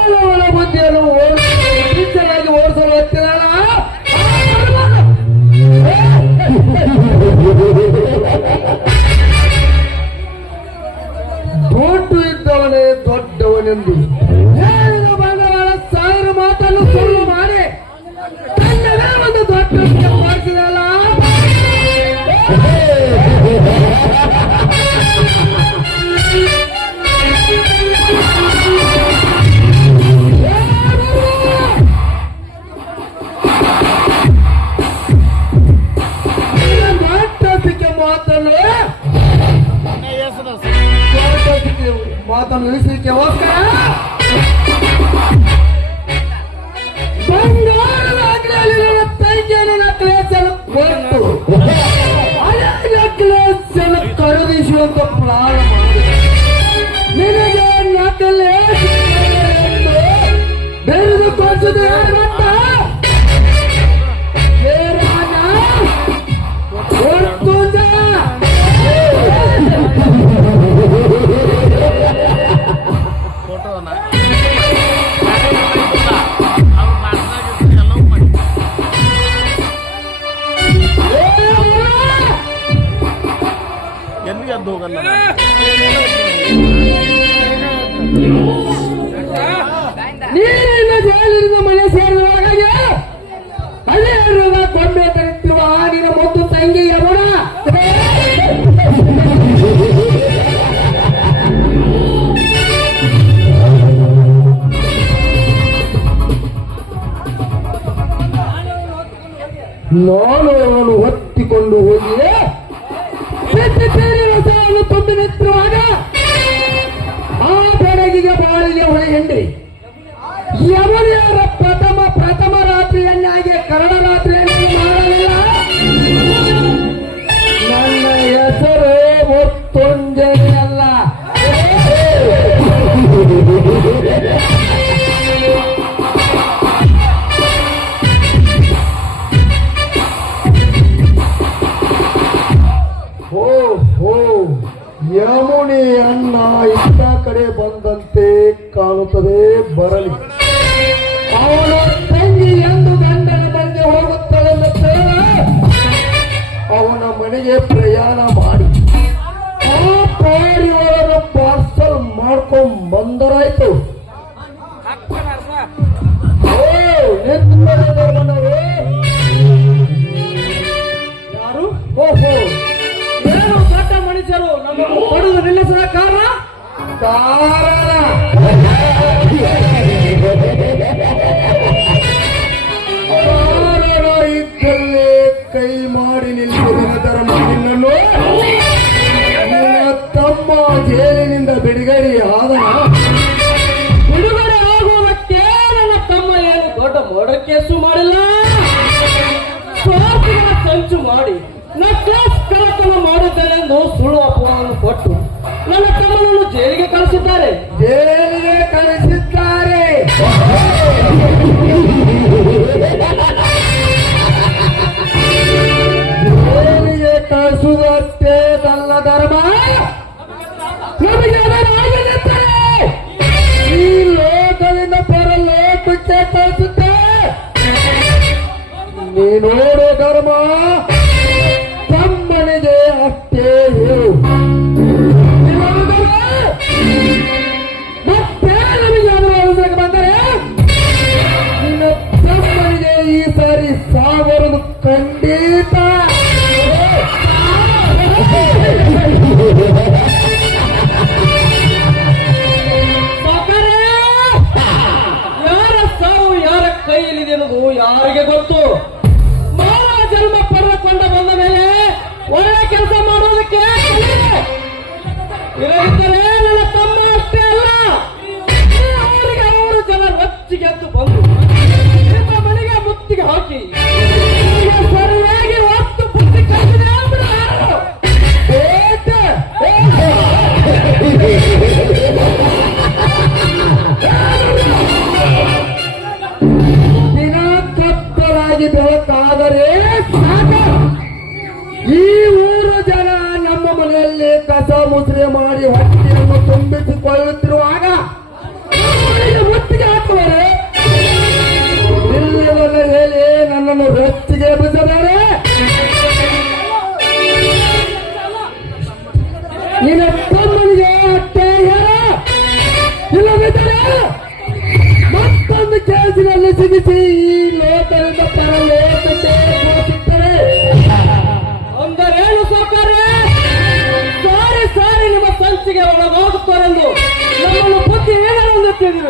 ಕೌರವನ ಬುದ್ಧಿಯನ್ನು ಇತ್ತೀಚೆನಾಗಿ ಓಡಿಸಲು ಎತ್ತಿರಲ್ಲ ದೊಡ್ಡ ಇದ್ದವನೇ ದೊಡ್ಡವನೆಂದು ಮಾತನ್ನು ನಿಲ್ಲಿಸಲಿಕ್ಕೆ ಹೋಗ್ತಾರ ಬಂಗಾರದ ಅಗ್ನಿಯಲ್ಲಿ ತಂಗಿಯನ್ನು ನಕಲೇಸಲು ಕೊಟ್ಟು. ಎದ್ದು ಹೋಗಲ್ಲ ನೀರಿನ ಜೈಲಿನಿಂದ ಮನೆ ಸೇರಿದ ಗೊಂಬೆ ತರುತ್ತಿರುವ ನಿನ್ನ ತಂಗಿ ನಾನು ಅವನು ಹೋ ಹೋ. ಯಮುನಿ ಇಂಥ ಕಡೆ ಬಂದಂತೆ ಕಾಣುತ್ತದೆ ಬರಲಿ. ಅವನ ತಂಗಿ ಎಂದು ಗಂಡನ ಮನೆಗೆ ಹೋಗುತ್ತಾಳೆಂದು ತಿಳಿದ ಅವನ ಮನೆಗೆ ಪ್ರಯಾಣ ಮಾಡಿ. ಪಡೆದು ನಿಲ್ಲಿಸಿದ ಕಾರಣ ಕಾರಣ ಇದ್ದಲ್ಲೇ ಕೈ ಮಾಡಿ ನಿಲ್ಲಿಸಿದ ಧರ್ಮ ನಿನ್ನನ್ನು ನಿನ್ನ ತಮ್ಮ ಜೇಲಿನಿಂದ ಬಿಡುಗಡೆ ಆದನ ಸಂಚು ಮಾಡಿ. ನಕ್ಲೇಸ್ ಕಳತನ ಮಾಡಿದ್ದೇನೆಂದು ಸುಳ್ಳು ಅಪಮಾನವನ್ನು ಕೊಟ್ಟು ನನ್ನ ತಮ್ಮನನ್ನು ಜೈಲಿಗೆ ಕಳಿಸಿದ್ದಾರೆ. ಅನ್ನೋದು ಯಾರಿಗೆ ಗೊತ್ತು ಮಾನವ ಜನ್ಮ ಪಡೆದುಕೊಂಡ ಬಂದ ಮೇಲೆ ಒಳ್ಳೆ ಕೆಲಸ ಮಾಡೋದಕ್ಕೆ. ಇರದಿದ್ದರೆ ನನ್ನ ತಮ್ಮ ಅಷ್ಟೇ ಅಲ್ಲ ಅವರಿಗೆ ಅವರು ಜನ ರಚ್ಚಿಗೆದ್ದು ಬಂದು ನಿಮ್ಮ ಮನೆಗೆ ಮುತ್ತಿಗೆ ಹಾಕಿ ಸರಿಯಾಗಿ ಹೊತ್ತು ಬುದ್ಧಿ ಕಲಿಸಿದೆ ಅಂದ್ರೆ ಯಾರು? ಏಟ? ಕತ್ತಲಾಗಿ ಸಾಕು ಈ ಊರು ಜನ ನಮ್ಮ ಮನೆಯಲ್ಲಿ ಕಸ ಮುದ್ರೆ ಮಾಡಿ ಹೊಟ್ಟೆಯನ್ನು ತುಂಬಿಸಿಕೊಳ್ಳುತ್ತಿರುವಾಗ ಹೊತ್ತಿಗೆ ಹಾಕುವರೆ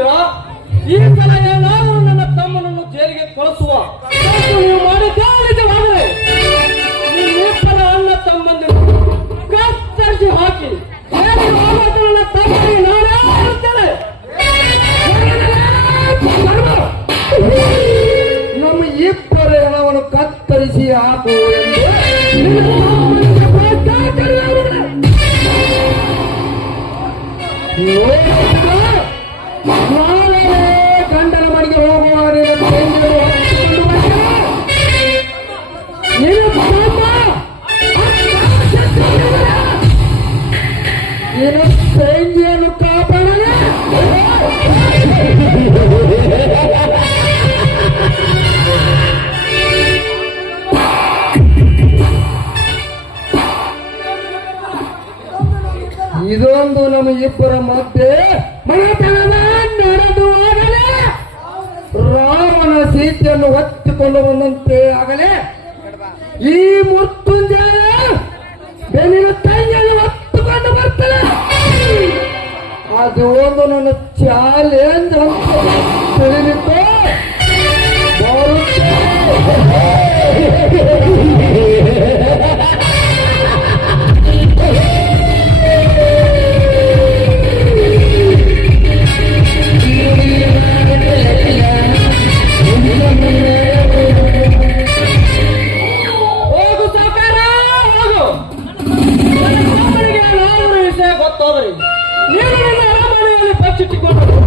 ಏನೆಂದು ಈ ಸಲ ನಾನು ನನ್ನ ತಮ್ಮನನ್ನು ಜೈಲಿಗೆ ಕಳಿಸುವ ನೀವು ಮಾಡಿದ್ದೇ ನಿಜವಾದರೆ ಸಲ ತಮ್ಮಂದಿರು ಕತ್ತರಿಸಿ ಹಾಕಿ ಜೈಲಿಗೆ ಹೋಗುವಂತೆ ನನ್ನ ತಮ್ಮನಿಗೆ ನಾನೇ ಹೇಳುತ್ತೇನೆ ನಮ್ಮ ಇಬ್ಬರ ಹೆಣವನ್ನು ಕತ್ತರಿಸಿ ಹಾಕು ಎಂದು ಇದೊಂದು ನಮ್ಮ ಇಬ್ಬರ ಮಧ್ಯೆ ಮನೆತನದ ನಡೆದು ಆಗಲೇ ರಾಮನ ಸೀತೆಯನ್ನು ಹೊತ್ತಿಕೊಂಡು ಬಂದಂತೆ ಆಗಲೇ ಈ ಮೃತ್ಯುಂಜಯ ಒಂದು ನನ್ನ ಚಾಲೆಂಜ್ ತಿಳಿದಿತ್ತು. ಹೋಗು ಗೊತ್ತಾದ್ರಿ. ನೀನು ನನ್ನ ಅರಮನೆಯಲ್ಲಿ ಬಚ್ಚಿಟ್ಟುಕೊಂಡು